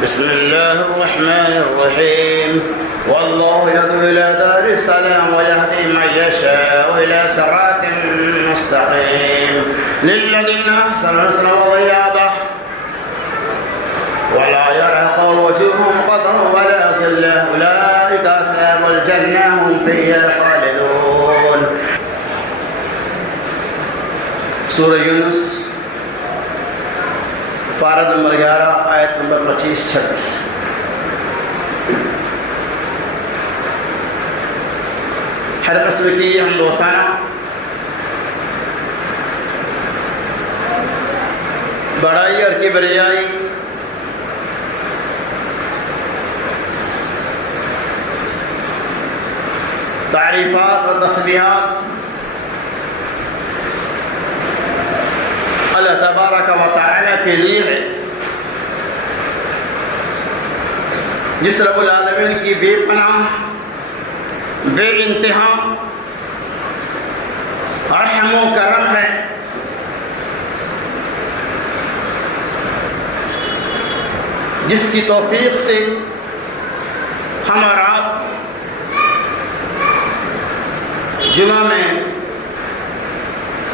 بسم الله الرحمن الرحيم. والله يدعو إلى دار السلام ويهدي من يشاء إلى صراط مستقيم. للذين أحسنوا الحسنى وزيادة ولا يرهق وجوههم قتر ولا ذلة أولئك أصحاب الجنة هم فيها خالدون. سورہ یونس پارہ نمبر 11 آیت نمبر 25-26. ہر قسم کی حمد و ثنا بڑائی اور کبریائی تعریفات اور تسبیحات اللہ تبارک و تعالی کے لیے ہے، جس رب العالمین کی بے پناہ بے انتہا رحم و کرم ہے، جس کی توفیق سے ہم اور آپ جمعہ میں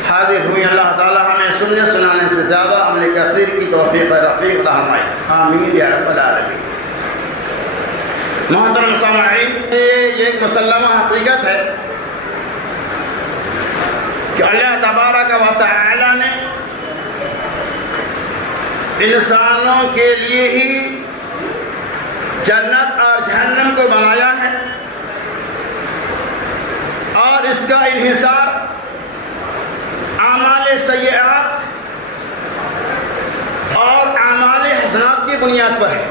حاضر ہوئی. اللہ تعالی ہمیں سننے سنانے سے زیادہ عمل کثیر کی توفیق رفیق عطا فرمائے. آمین یا رب العالمین. محترم سامعین، یہ ایک مسلمہ حقیقت ہے کہ اللہ تبارک و تعالی نے انسانوں کے لیے ہی جنت اور جہنم کو بنایا ہے، اور اس کا انحصار اعمال سیئات اور اعمال حسنات کی بنیاد پر ہے.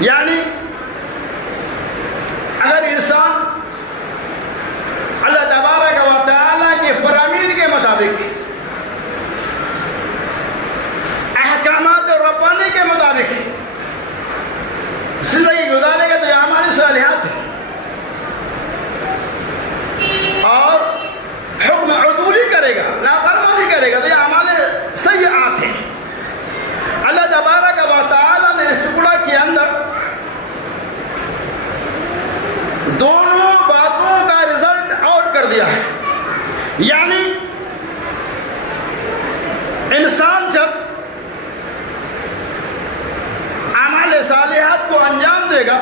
یعنی اگر انسان اللہ تبارک و تعالی کے فرامین کے مطابق احکامات ربانی کے مطابق زندگی گزارے گا تو یہ اعمال صالحات ہیں، اور حکم عدولی کرے گا، نافرمانی کرے گا تو یہ اعمال سیئات ہیں. اللہ تبارک و تعالی نے اس ٹکڑا کے اندر دونوں باتوں کا رزلٹ آؤٹ کر دیا ہے. یعنی انسان جب اعمال صالحات کو انجام دے گا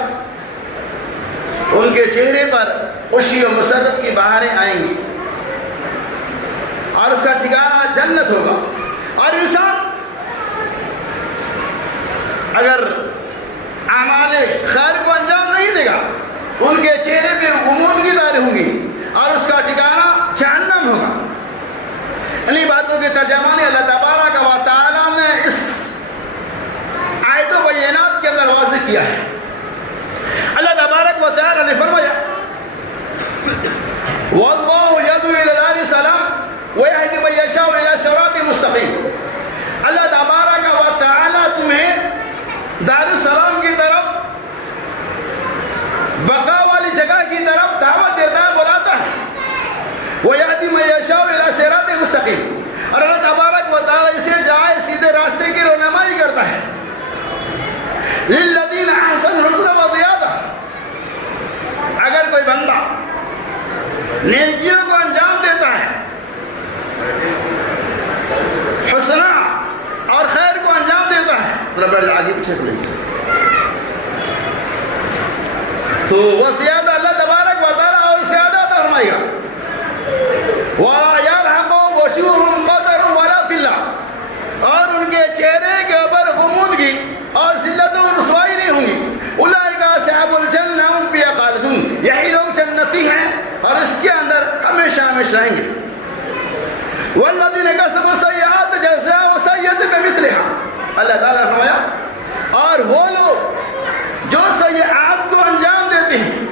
ان کے چہرے پر خوشی و مسرت کی بہاریں آئیں گی، اور اس کا ٹھکانہ جنت ہوگا. اور انسان اگر اعمال خیر کو انجام نہیں دے گا ان کے چہرے پہ غموڈگی طاری ہوں گی، اور اس کا ٹھکانہ جہنم ہوگا. انہی باتوں کے ترجمانی اللہ تبارک و تعالی نے اس آیت و بینات کے اندر واضح کیا ہے. اللہ تبارک و تعالی نے فرمایا واللہ یدعو الی دار السلام ویہدی من یشاء الی صراط مستقیم. اللہ تبارک و تعالی تمہیں دار السلام کی طرف، بقا والی جگہ کی طرف دعوت دیتا ہے، بلاتا ہے. ویہدی من یشاء الی صراط مستقیم، اور اللہ تبارک و تعالی اسے جائے سیدھے راستے کی رہنمائی کرتا ہے. للذین احسنوا الحسنى وزیادہ. اگر کوئی بندہ نیکیوں کو انجام دیتا ہے، حسنہ اور خیر کو انجام دیتا ہے، رب آگے پیچھے کھلیں گے تو وہ زیادہ اللہ تبارک و تعالی اور زیادہ فرمائے گا. وَلَا يَرْحَقُ وَجُوهُهُمْ قَتَرٌ وَلَا ذِلَّةٌ، اور ان کے چہرے کے اوپر غموڈگی اور ذلت و رسوائی نہیں ہوں گی. اولئک اصحاب الجنہ هم فیہا خالدون. یہی لوگ جنتی ہیں اور اس کے اندر ہمیشہ ہمیشہ رہیں گے. والذین کسبوا السیئات جزاء سیئۃ بمثلها. اللہ تعالیٰ نے فرمایا اور وہ لوگ جو سیئات کو انجام دیتے ہیں،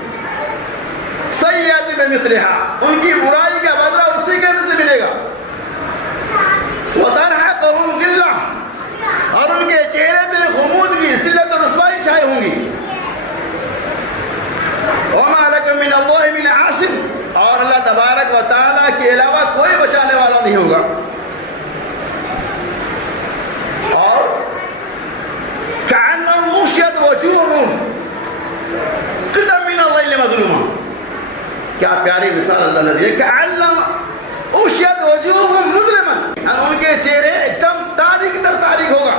سیئۃ بمثلها، ان کی برائی کا بدلہ اسی کے مثل ملے گا. وترہقہم ذلہ، اور ان کے چہرے پہ غموڈگی، ذلت و رسوائی چھائے ہوں گی. وما لکم من اللہ من عاصم، اور اللہ تبارک و تعالیٰ کے علاوہ کوئی بچانے والا نہیں ہوگا. اور کیا پیاری مثال اللہ نے دی کہ علم اشید وجوہم مظلما، ان کے چہرے ایک دم تاریک تر تاریک ہوگا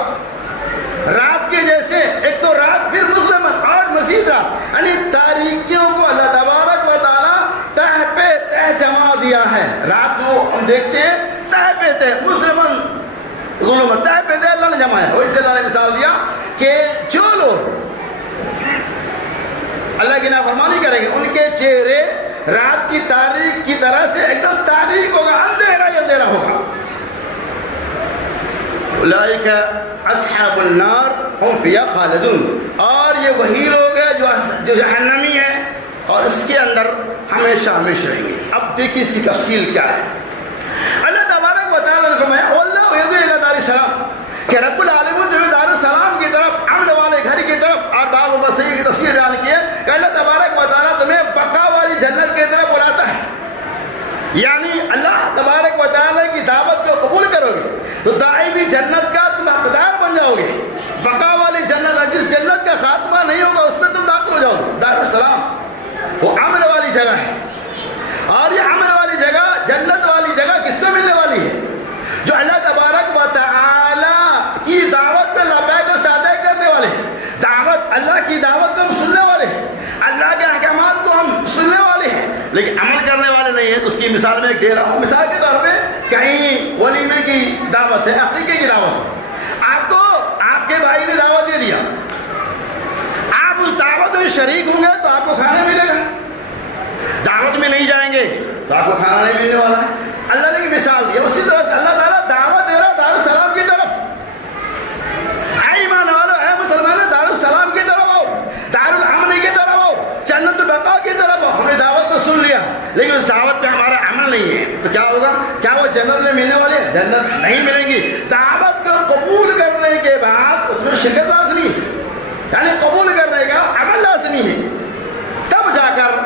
رات کے جیسے، ایک تو رات پھر مظلمت اور مزید رات، یعنی تاریکیوں کو اللہ تبارک و تعالیٰ تہ پہ تہ جما دیا ہے. رات جو ہم دیکھتے ہیں تہ پہ تہ مظلمن ظلمت تہ پہ تہ اللہ نے جمایا ہے. ویسے اللہ نے مثال دیا کہ جو لوگ اللہ کی نافرمانی کریں گے ان کے چہرے رات کی تاریک کی طرح سے ایک دم تاریک ہوگا، اندھیرا ہی اندھیرا ہوگا. اولئک اصحاب النار ہم فیہا خالدون، اور یہ وہی لوگ ہیں جو جہنمی ہیں اور اس کے اندر ہمیشہ ہمیشہ رہیں گے. اب دیکھیے اس کی تفصیل کیا ہے. اللہ تبارک و تعالیٰ نے فرمایا واللہ یدعو الی دار السلام، کہ رب العالمین جو دار السلام کی طرف، عمل والے گھر کی طرف، اور باب بصری کی تفسیر بیان کی ہے کہ اللہ تبارک و تعالیٰ تمہیں بقا والی جنت کی طرف بلاتا ہے. یعنی اللہ تبارک و تعالیٰ کی دعوت کو قبول کرو گے تو دائمی جنت کا تم حقدار بن جاؤ گے. بقا والی جنت، جس جنت کا خاتمہ نہیں ہوگا اس میں تم داخل ہو جاؤ گے. دار السلام وہ عمل والی جگہ ہے، اور یہ عمل والی جگہ، جنت والی جگہ کس کو ملنے والی ہے؟ جو اللہ تبارک و تعالیٰ کی دعوت میں لبیک و صادق کرنے والے ہیں. دعوت، اللہ کی دعوت کو ہم سننے والے ہیں، اللہ کے احکامات کو ہم سننے والے ہیں، لیکن عمل کرنے والے نہیں ہیں. اس کی مثال میں دے رہا ہوں. مثال کے طور پہ کہیں ولیمے کی دعوت ہے، عقیقے کی دعوت ہے، آپ کو آپ کے بھائی نے دعوت دے دیا، آپ اس دعوت میں شریک ہوں گے تو آپ کو کھانا ملے گا. دعوت میں نہیں جائیں گے تو آپ کو کھانا نہیں ملنے والا ہے. اللہ نے مثال دی. اسی طرح سے اللہ تعالیٰ دعوت دے رہا دار السلام کی طرف. اے ایمان والو، اے مسلمان، دار السلام کی طرف آؤ، دار الامن کی طرف آؤ، جنت البقاء کی طرف آؤ. ہم نے دعوت کو سن لیا لیکن اس دعوت پہ ہمارا عمل نہیں ہے تو کیا ہوگا؟ کیا وہ جنت میں ملنے والے ہیں؟ جنت نہیں ملیں گی. دعوت کو قبول کرنے کے بعد اس میں شرکت لازمی ہے، یعنی قبول کرنے کا عمل لازمی ہے، تب جا کر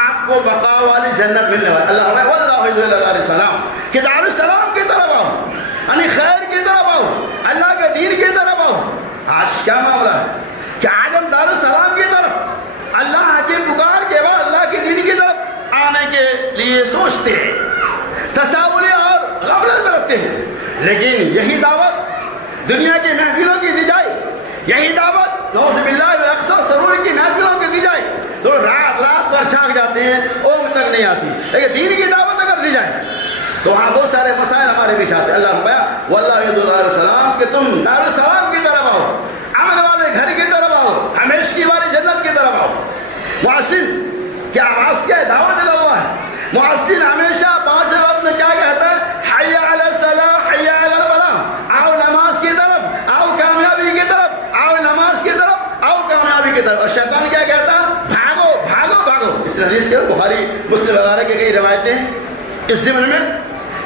آپ کو بقا والی جنت ملنے والی. اللہ ہمیں واللہ یدعو الی دار السلام، کہ دار السلام کی طرف آؤ، یعنی خیر کی طرف آؤ، اللہ کے دین کی طرف آؤ. آج کیا معاملہ ہے کہ آج ہم دار السلام کی طرف، اللہ کی پکار کے بعد اللہ کے دین کی طرف آنے کے لیے سوچتے ہیں، تصاولی اور غفلت میں رکھتے ہیں. لیکن یہی دعوت دنیا کی محفلوں کی دی جائے، یہی دعوت نعوذ باللہ بالاقصی سرور کی محفلوں کی دی جائے تو رات بھر جاگ جاتے ہیں، اونگ تک نہیں آتی. لیکن دین کی دعوت اگر دی جائے تو وہاں بہت سارے مسائل ہمارے پیچھے آتے ہیں. اللہ ربیا واللہ یدعو دار السلام، کہ تم دار السلام کی طرف آؤ، عمل والے گھر کی طرف آؤ، ہمیشگی والی جنت کی طرف آؤ. محسن کی آواز کیا ہے؟ دعوت اللہ ہے. محسن ہمیشہ 5 وقت میں کیا کہتا ہے؟ حی علی الصلاۃ، حی علی الفلاح. آؤ نماز کی طرف، آؤ کامیابی کی طرف، آؤ نماز کی طرف، آؤ کامیابی کی طرف. اور شیطان کیا کہتا ہے؟ بھاگو بھاگو بھاگو. اس حدیث کے بخاری مسلم وغیرہ کی کئی روایتیں ہیں اس ضمن میں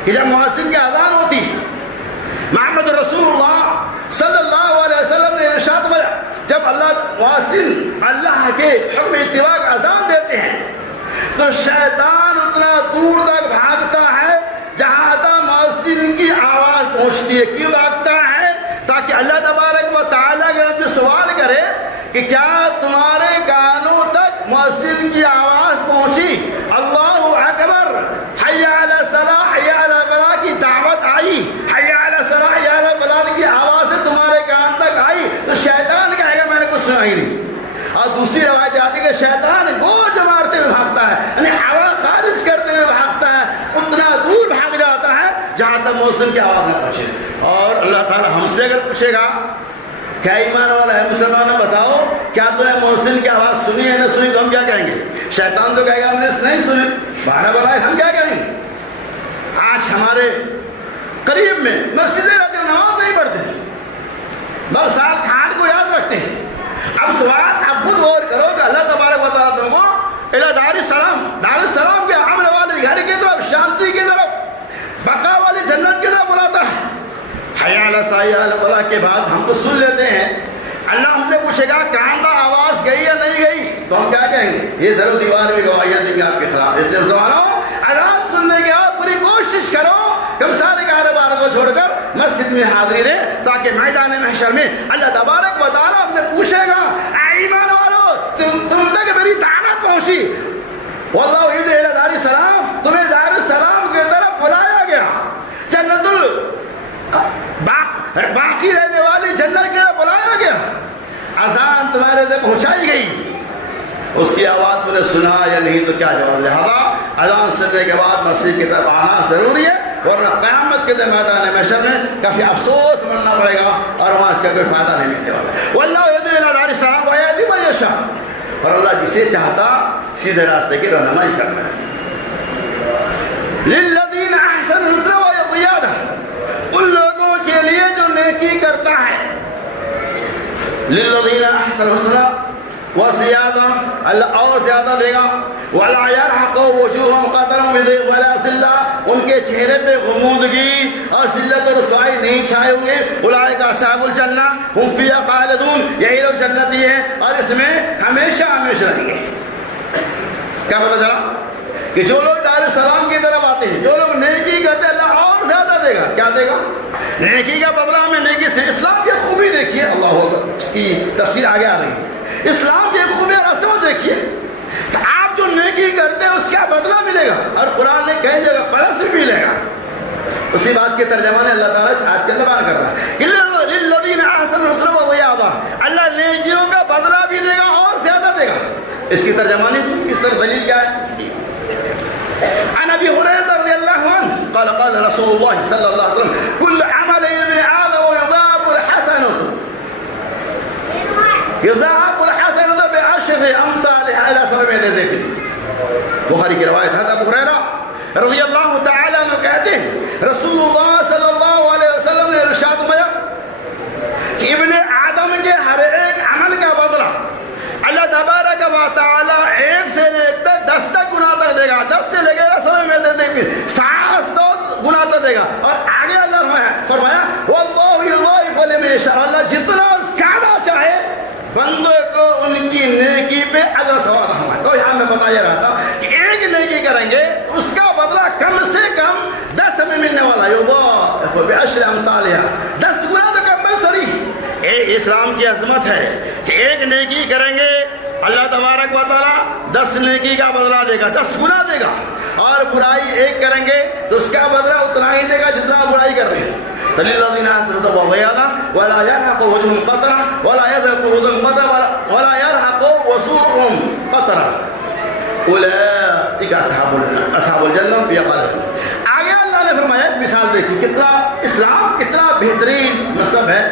کہ جب محسن کی اذان ہوتی ہے، محمد رسول اللہ صلی اللہ علیہ وسلم نے ارشاد فرمایا، جب اللہ محسن اللہ کے حکم اتباع کا اذان دیتے ہیں تو شیطان اتنا دور تک بھاگتا ہے جہاں تک محسن کی آواز پہنچتی ہے. کیوں بھاگتا ہے؟ تاکہ اللہ تبارک و تعالیٰ کے رب سوال کرے کہ کیا تمہارے کانوں تک محسن کی آواز پہنچی؟ اللہ اکبر، حی علی الصلاۃ، حی علی الفلاح کی دعوت آئی، حی علی الصلاۃ، حی علی الفلاح کی آواز سے تمہارے کان تک آئی تو شیطان کہے گا میں نے کچھ سنا ہی نہیں. اور دوسری روایت آتی ہے کہ شیطان گوج مارتے ہوئے بھاگتا ہے، یعنی ہوا خارج کرتے ہوئے بھاگتا ہے، اتنا دور بھاگ جاتا ہے جہاں تک محسن کی آواز نہ پہنچے. اور اللہ تعالیٰ ہم سے اگر پوچھے گا کیا ایمان والا ہے مسلمانوں بتاؤ کیا تم نے محسن کی آواز سنی ہے نہ سنی، تو ہم کیا کہیں گے؟ شیطان تو کہے گا ہم نے نہیں سنی. بہانا بنائے ہم کیا کہیں گے؟ آج ہمارے قریب میں مسجدیں رہتے ہیں، نماز نہیں پڑھتے، بس سال کھان کو یاد رکھتے ہیں. اب سوال آپ خود غور کرو کہ اللہ تبارک و تعالیٰ تم کو الی دار السلام، دار السلام کے عمل والے گھر کی طرف، شانتی کی طرف، بقا والی جنت کی طرف بلاتا ہے. حی علی الفلاح کے بعد ہم تو سن لیتے ہیں. اللہ ہم سے پوچھے گا کہاں تک آواز گئی یا نہیں گئی تو ہم کیا کہیں گے؟ یہ در و دیوار بھی گواہیاں دیں گے آپ کے خلاف. اس سے مسلمانوں اذان سننے کے بعد پوری کوشش کرو کہ ہم سارے کاروبار کو چھوڑ کر مسجد میں حاضری دیں تاکہ میدان محشر میں اللہ تبارک و تعالیٰ ہم سے پوچھے گا اے ایمان والو تم تک میری دعوت پہنچی. واللہ یدعو الی تمہارے تک پہنچائی گئی اس کی آواز تم نے سنا یا نہیں تو کیا جواب؟ لہذا اذان سننے کے بعد مسیح کی طرف آنا ضروری ہے، ورنہ قیامت کے دن میدان محشر میں کافی افسوس مننا پڑے گا اور وہاں اس کا کوئی فائدہ نہیں ملنے والا۔ واللہ یہدی الی دار السلام ویہدی من یشاء، اور اللہ جسے چاہتا سیدھے راستے کی رہنمائی کرنا ہے۔ للذین احسنوا الحسنى وزیادہ، ان لوگوں کے لیے جو نیکی کرتا ہے، للذین احسنوا الحسنى وزیادہ، اللہ اور زیادہ دے گا۔ ولا يرهق وجوههم قتر ولا ذلہ، ان کے چہرے پہ غموندگی اور ذلت اور رسوائی نہیں چھائے ہوں گے۔ اولئک اصحاب الجنہ هم فیہا خالدون، یہی لوگ جنتی ہیں اور اس میں ہمیشہ ہمیشہ رہیں گے۔ کیا پتہ چلا کہ جو لوگ دار السلام کی طرف آتے ہیں، جو لوگ نیکی کرتے ہیں، اللہ اور زیادہ دے گا۔ کیا دے گا؟ نیکی کا بدلہ ہمیں نیکی سے۔ اسلام کی خوبی دیکھیے، اللہ اکبر، اس کی تفسیر آگے آ رہی ہے۔ اسلام کی خوبی اور عظمت دیکھیے کہ آپ جو نیکی کرتے ہیں اس کا بدلہ ملے گا، اور قرآن نے کئی جگہ پلس بھی ملے گا۔ اسی بات کے ترجمہ نے اللہ تعالیٰ اس آیت کے اندر بیان کر رہا ہے کہ للذین احسنوا الحسنى وزیادہ، اللہ نیکیوں کا بدلہ بھی دے گا اور زیادہ دے گا۔ اس کی ترجمانی کس طرح دلیل کیا ہے؟ عن ابي هريره رضي الله عنه قال قال رسول الله صلى الله عليه وسلم كل عمل ابن آدم يضاعف الحسنة بعشر امثالها الى 700 ضعف۔ بخاری کی روایت ہے، ابو ہریرہ رضی اللہ تعالی عنہ کہتے ہیں رسول اللہ صلی اللہ علیہ وسلم نے ارشاد فرمایا کہ ابن آدم کے ہر ایک عمل کا بدلہ اللہ تبارک و تعالی 1 سے لے کر 10 تک گناہ تک دے گا۔ 10 سے لے کر 100 میں دے گا، 700 گناہ تک دے گا۔ اور آگے اللہ نے فرمایا واللہ یضاعف لمن یشاء، اللہ جتنا زیادہ چاہے بندوں کو ان کی نیکی پہ اجر ثواب ہمارا۔ تو یہاں میں بتا یہ رہا تھا کہ ایک نیکی کریں گے اس کا بدلہ کم سے کم 10 میں ملنے والا، یضاعف بعشر امثالها، 10 گنا تو کمپلسری۔ ایک اسلام کی عظمت ہے کہ ایک نیکی کریں گے اللہ تبارک و تعالیٰ 10 نیکی کا بدلہ دے گا، 10 گنا دے گا، اور برائی ایک کریں گے تو اس کا بدلہ اتنا ہی دے گا جتنا برائی کر رہے ہیں۔ للذین احسنوا وزیادہ ولا يرهق وجوههم قترة ولا يذهب وجوههم قترة ولا يرهق وجوههم قترة اولئک اصحاب الجنہ فیہا خالدون۔ آگے اللہ نے فرمایا ایک مثال دیکھی، کتنا اسلام کتنا بہترین مذہب ہے،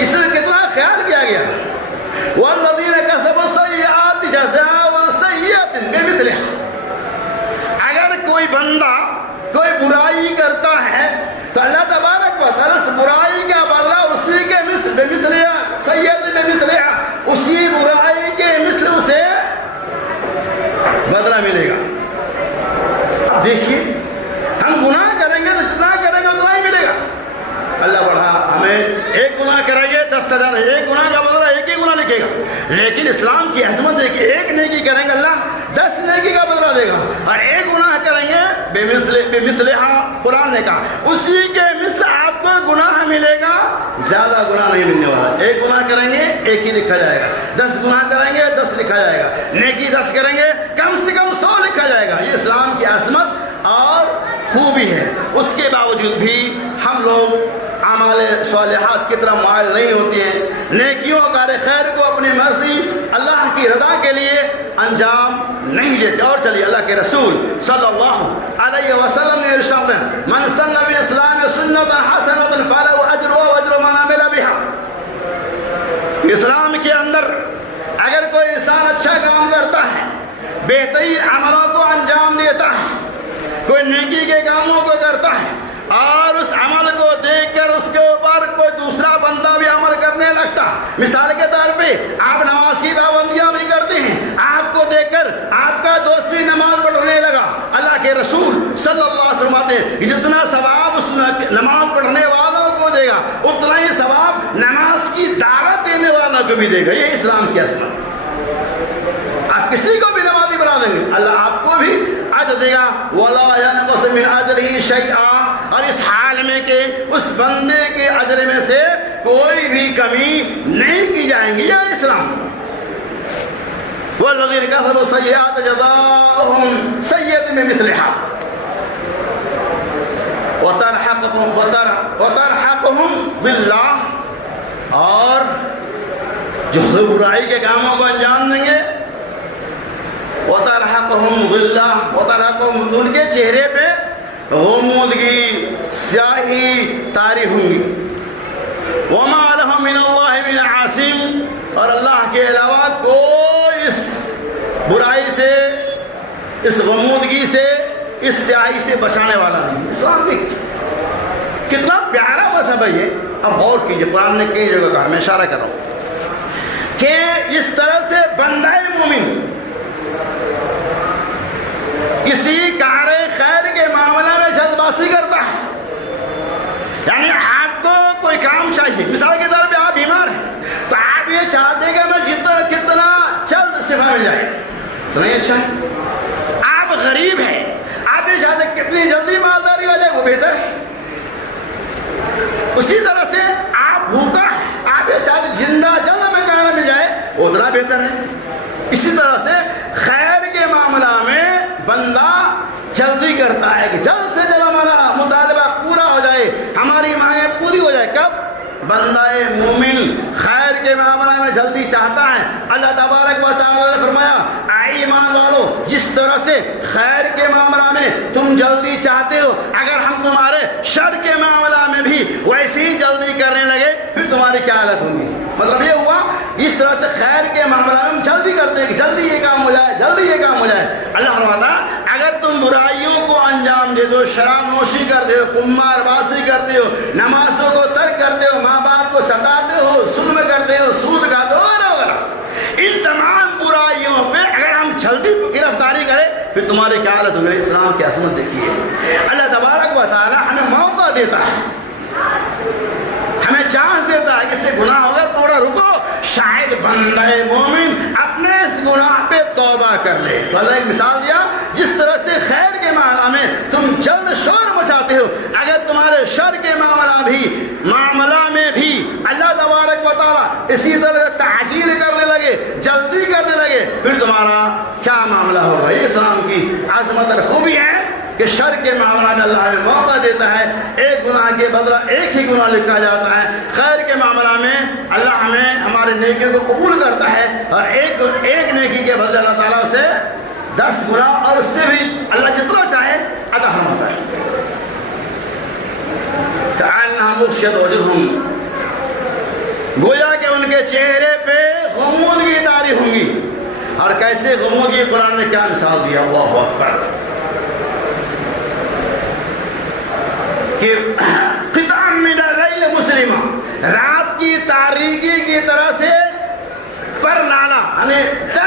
اس میں کتنا خیال کیا گیا۔ والذین کسبوا السیئات جزاء سیئۃ بمثلها، اگر کوئی بندہ کوئی برائی کرتا ہے تو اللہ تبارک و تعالیٰ اس برائی کا بدلہ اسی کے مثل بمثلها سیئۃ بمثلها، اسی برائی کے مثل اسے بدلہ ملے گا۔ اب دیکھیے ہم گناہ کریں گے تو جتنا کریں گے اتنا ہی ملے گا۔ اللہ بڑھا ہمیں ایک گناہ کریں گے 10 سزا نہیں، ایک گناہ کا بدلہ ایک ہی گناہ لکھے گا۔ لیکن اسلام کی عظمت ہے کہ ایک نیکی کریں گے اللہ 10 نیکی کا بدلہ دے گا، اور ایک گناہ کریں گے بمثلها، قرآن نے کہا اسی کے مثل آپ کو گناہ ملے گا، زیادہ گناہ نہیں ملنے والا۔ ایک گناہ کریں گے ایک ہی لکھا جائے گا، 10 گناہ کریں گے 10 لکھا جائے گا، نیکی 10 کریں گے کم سے کم 100 لکھا جائے گا۔ یہ اسلام کی عظمت اور خوبی ہے۔ اس کے باوجود بھی ہم لوگ اعمال صالحات کی طرح مائل نہیں ہوتی ہیں، نیکیوں کار خیر کو اپنی مرضی اللہ کی رضا کے لیے انجام نہیں دیتے۔ اور چلیے اللہ کے رسول صلی اللہ علیہ وسلم نے ارشاد ہے من سن فی الاسلام سنۃ حسنۃ فلہ اجرها واجر من عمل بها۔ اسلام کے اندر اگر کوئی انسان اچھا کام کرتا ہے، بہترین عملوں کو انجام دیتا ہے، کوئی نیکی کے کاموں کو کرتا ہے اور اس عمل کو دیکھ کر اس کے اوپر کوئی دوسرا بندہ بھی عمل کرنے لگتا، مثال کے طور پہ آپ نماز کی پابندیاں بھی کرتے ہیں، آپ کو دیکھ کر آپ کا دوست بھی نماز پڑھنے لگا، اللہ کے رسول صلی اللہ علیہ وسلم فرماتے ہیں جتنا ثواب اس نماز پڑھنے والوں کو دے گا اتنا ہی ثواب نماز کی دعوت دینے والوں کو بھی دے گا۔ یہ اسلام کی عظمت۔ آپ کسی کو بھی نمازی بنا دیں گے اللہ آپ کو بھی اجر دے گا، ولا ينقص من اجره شيئا، اور اس حال میں کہ اس بندے کے اجر میں سے کوئی بھی کمی نہیں کی جائیں گی۔ یہ اسلام۔ والذین کسبوا السیئات جزاؤہم سیئۃ بمثلها وترحقهم ذلہ، اور جو برائی کے کاموں کو انجام دیں گے وَتَرْحَقُهُمْ ظِلَّةٌ وَتَرْحَقُهُمْ ان کے چہرے پہ غمودگی سیاہی طاری ہوں گی وَمَا لَهُم مِّنَ اللَّهِ مِنْ عَاصِمٍ اور اللہ کے علاوہ کوئی اس برائی سے اس غمودگی سے اس سیاہی سے بچانے والا نہیں. اسلام کی کتنا پیارا مذہب ہے یہ. اب غور کیجئے قرآن نے کئی جگہ کہا, میں اشارہ کر رہا ہوں کہ اس طرح سے بندہ مومن کسی کار خیر کے معاملہ میں جلد بازی کرتا ہے. یعنی آپ کو کوئی کام چاہیے, مثال کے طور پہ آپ بیمار ہیں تو آپ یہ چاہتے ہیں کہ ہمیں کتنا جلد شفا مل جائے, تو نہیں اچھا ہے. آپ غریب ہیں, آپ یہ چاہتے ہیں کتنی جلدی مالداری ہو جائے, وہ بہتر ہے. اسی طرح سے آپ بھوکا ہیں, آپ یہ چاہتے ہیں زندہ جلد ہمیں کھانا مل جائے, وہ اتنا بہتر ہے. اسی طرح سے خیر کے معاملہ میں بندہ جلدی کرتا ہے کہ جلد سے جلد ہمارا مطالبہ پورا ہو جائے, ہماری مانگیں پوری ہو جائے. کب بندہ مومن خیر کے معاملہ میں جلدی چاہتا ہے. اللہ تبارک و تعالی نے فرمایا اے ایمان والو, جس طرح سے خیر کے معاملہ میں تم جلدی چاہتے ہو, اگر ہم تمہارے شر کے معاملہ میں بھی ویسے ہی جلدی کرنے لگے پھر تمہاری کیا حالت ہوگی. مطلب یہ ہوا اس طرح سے خیر کے معاملہ میں ہم جلدی کرتے ہیں کہ جلدی یہ کام ہو جائے, جلدی یہ کام ہو جائے. اللہ فرماتا اگر تم برائیوں کو انجام دے دو, شراب نوشی کرتے ہو, قمار بازی کرتے ہو, نمازوں کو ترک کرتے ہو, ماں باپ کو ستاتے ہو, ظلم کرتے ہو, سود کھاتے ہو وغیرہ, ان تمام برائیوں پہ اگر ہم جلدی گرفتاری کریں پھر تمہاری کیا حالت ہوگی. اسلام کی عظمت دیکھیے. اللہ تبارک و تعالی ہمیں موقع دیتا ہے, ہمیں چانس دیتا ہے کہ اس سے گناہ ہوگا, تھوڑا رکو, شاید بندہ مومن اپنے اس گناہ پہ توبہ کر لے. تو اللہ ایک مثال دیا, جس طرح سے خیر کے معاملہ میں تم جلد شور مچاتے ہو, اگر تمہارے شر کے معاملہ میں بھی اللہ تبارک و تعالی اسی طرح تعجیل کرنے لگے, جلدی کرنے لگے, پھر تمہارا کیا معاملہ ہوگا. یہ اسلام کی عظمت اور خوبی ہے کہ شر کے معاملہ میں اللہ ہمیں موقع دیتا ہے, ایک گناہ کے بدلہ ایک ہی گناہ لکھا جاتا ہے. خیر کے معاملہ میں اللہ ہمیں ہمارے نیکیوں کو قبول کرتا ہے اور ایک نیکی کے بدلے اللہ تعالیٰ سے 10 گناہ اور اس سے بھی اللہ جتنا چاہے عطا فرماتا ہے. کأنہم اغشیت وجوہہم, گویا کہ ان کے چہرے پہ غمودگی طاری ہوں گی. اور کیسے غمودگی, قرآن نے کیا مثال دیا, اللہ اکبر, کہ قطعا من اللیل مسلمہ, رات کی تاریکی کی طرح سے پر نالا, یعنی تہ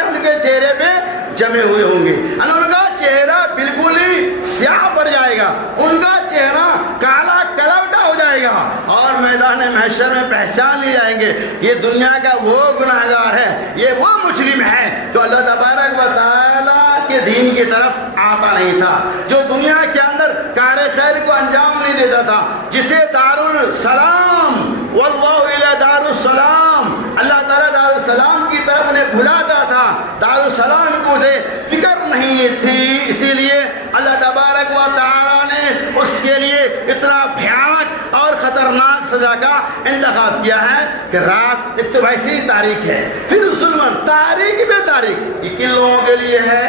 ان کے چہرے پہ جمے ہوئے ہوں گے. ان کا چہرہ بالکل ہی سیاہ پڑ جائے گا, ان کا چہرہ کالا کلوٹا ہو جائے گا, اور میدان محشر میں پہچان لی جائیں گے یہ دنیا کا وہ گناہگار ہے, یہ وہ مجرم ہے جو اللہ تبارک و تعالی کے دین کی طرف آتا نہیں تھا, جو دنیا کے اندر کار خیر کو انجام نہیں دیتا تھا, جسے دارالسلام واللہ الی دارالسلام, اللہ تعالیٰ دارالسلام کی طرف نے بھلاتا تھا, دارالسلام کو دے فکر نہیں تھی. اسی لیے اللہ تبارک و تعالیٰ نے اس کے لیے اتنا بھیانک اور خطرناک سزا کا انتخاب کیا ہے کہ رات ایک تو ویسی ہی تاریخ ہے, پھر ظلمن تاریخ بے تاریخ. یہ کن لوگوں کے لیے ہے,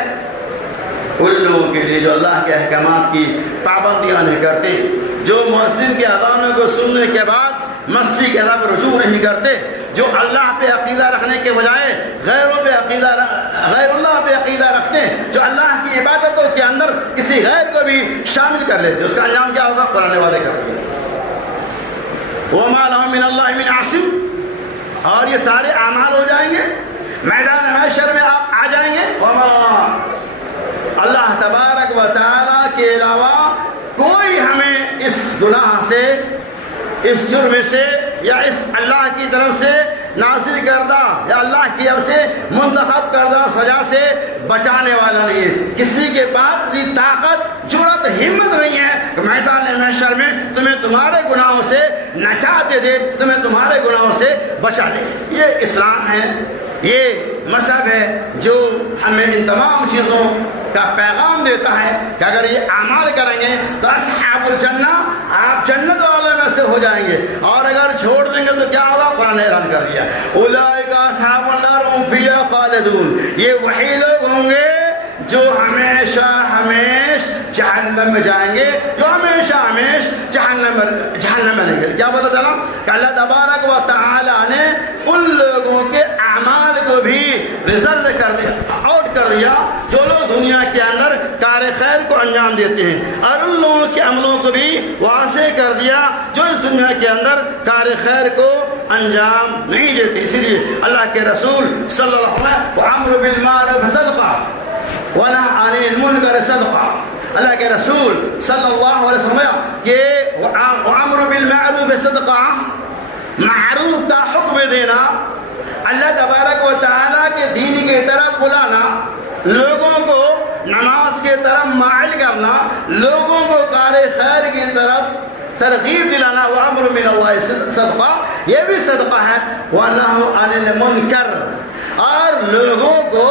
ان لوگوں کے لیے جو اللہ کے احکامات کی پابندیاں نہیں کرتے, جو مؤذن کے اذانوں کو سننے کے بعد مسجد کی طرف رجوع نہیں کرتے, جو اللہ پہ عقیدہ رکھنے کے بجائے غیر اللہ پہ عقیدہ رکھتے ہیں, جو اللہ کی عبادتوں کے اندر کسی غیر کو بھی شامل کر لیتے, اس کا انجام کیا ہوگا, قرآن وعدے کرتے ہیں وَمَا لَهُم مِّنَ اللَّهِ مِنْ عَاصِمٍ, اور یہ سارے اعمال ہو جائیں گے, میدان محشر میں آپ آ جائیں گے. وَمَا, اللہ تبارک و تعالیٰ کے علاوہ کوئی ہمیں اس گناہ سے, اس جرم سے, یا اس اللہ کی طرف سے نازل کردہ یا اللہ کی طرف سے منتخب کردہ سزا سے بچانے والا نہیں ہے. کسی کے پاس یہ طاقت, جرأت, ہمت نہیں ہے کہ میدان محشر میں تمہیں تمہارے گناہوں سے نجات دے, تمہیں تمہارے گناہوں سے بچا لے. یہ اسلام ہے, یہ مذہب ہے جو ہمیں ان تمام چیزوں کا پیغام دیتا ہے کہ اگر یہ اعمال کریں گے تو اصحاب الجنہ, آپ آپ جنت والوں میں سے ہو جائیں گے، اور اگر چھوڑ دیں گے تو کیا ہوگا؟ قرآن نے اعلان کر دیا اولئک اصحاب النار هم فیہا خالدون، یہ وہی لوگ ہوں گے جو ہمیشہ جہنم میں جائیں گے، جو ہمیشہ جہنم میں رہیں گے۔ کیا پتہ چلا کہ اللہ تبارک و تعالی نے ان لوگوں کے اعمال کو بھی رزلٹ کر دیا، آؤٹ کر دیا، جو لوگ دنیا کے اندر کار خیر کو انجام دیتے ہیں، اور ان لوگوں کے عملوں کو بھی واضح کر دیا جو اس دنیا کے اندر کار خیر کو انجام نہیں دیتے۔ اسی لیے اللہ کے رسول صلی اللہ علیہ وسلم وَأَمْرُ بِالْمَعْرُوفِ صَدْقَةٌ وَنَهْيٌ عَنِ الْمُنكَرِ صَدْقَةٌ، اللہ کے رسول صلی اللہ علیہ وسلم کہ وَأَمْرُ بِالْمَعْرُوفِ صَدْقَةٌ، معروف کا حکم دینا، اللہ تبارک و تعالیٰ کے دین کی طرف بلانا، لوگوں کو نماز کی طرف مائل کرنا، لوگوں کو کار خیر کی طرف ترغیب دلانا، وَأَمْرُ مِنَ اللَّهِ صدقہ، یہ بھی صدقہ ہے، وَنَهْيٌ عَنِ الْمُنكَرِ، اور لوگوں کو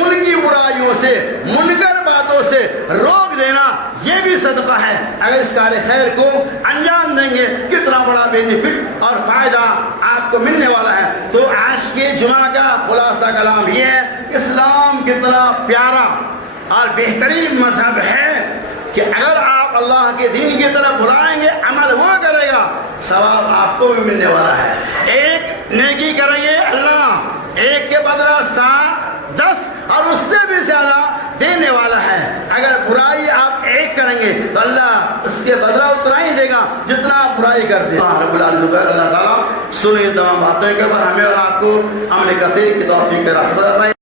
ان کی برائیوں سے، منکر باتوں سے روک دینا، یہ بھی صدقہ ہے۔ اگر اس کار خیر کو انجام دیں گے کتنا بڑا بینیفٹ اور فائدہ آپ کو ملنے والا ہے۔ تو آج کے جمعہ کا خلاصہ کلام یہ ہے، اسلام کتنا پیارا اور بہترین مذہب ہے کہ اگر آپ اللہ کے دین کی طرف بلائیں گے، عمل وہ کرے گا، ثواب آپ کو بھی ملنے والا ہے۔ ایک نیکی کریں گے، اللہ ایک کے بدلہ 7 10 اور اس سے بھی زیادہ دینے والا ہے۔ اگر برائی آپ ایک کریں گے تو اللہ اس کے بدلہ اتنا ہی دے گا جتنا آپ برائی کرتے ہیں۔ رب العالمین اللہ تعالیٰ سنیں تمام باتوں کے اوپر ہمیں اور آپ کو عمل کثیر کی توفیق رحمت